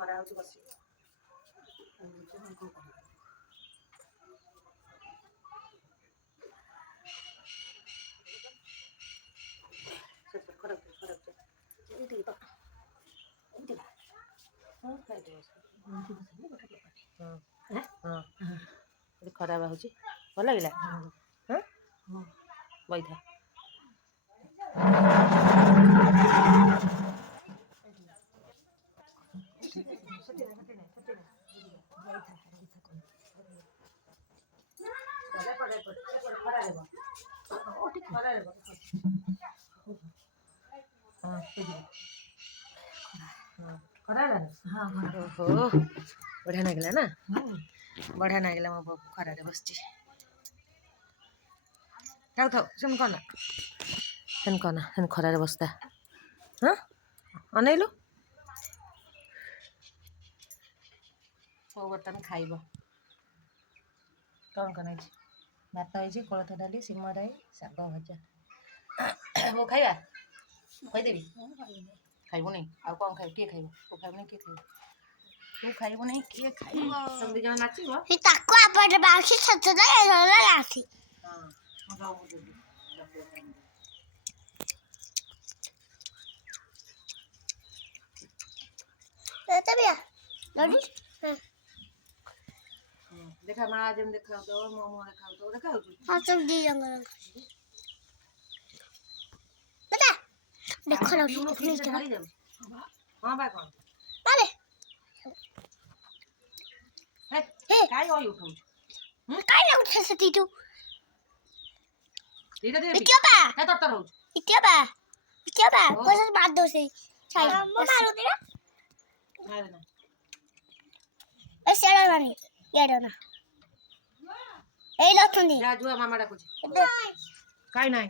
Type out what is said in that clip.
ଖରା ହଉଛି ବସି ଖରାପ ହଉଛି ଭଲ ଲାଗିଲା ବଇଥା बढ़िया नागिला ना बढ़िया नागिला मो खरारे बसची थाउ थाउ सेन कना सेन खरारे बसता हाँ अनैलु बर्तन खाइब कौन कौन है भात है कोलथ डाली सिम राई शाग भजा वो खाइबा खुदेवी खाइबु नहीं आ कौन खाइब किए खाइब तू खाइब नहीं किए खाइब तू खाइबु नहीं किए खाइब तुम दी जण नाचिबो हि ताको आपरे बाउसी सचदा एला लासी हां म जाऊ देबी एते बिया नडी देखा मां जम देखा तो मोमो देखा हो हां तुम दी जंग बता देखो ना कितनी खाली जाओ हां बा कौन अरे हे काय हो उठू काय ना उठे सती तू इधर दे क्या बा काय तत्तर हो क्या बा कोशिश बात दो से छाई मम्मा मारो तेरा मार ना ए सेड़ा रानी येडो ना ए लथुंदी जा जुआ मामा डाकुची काय नाही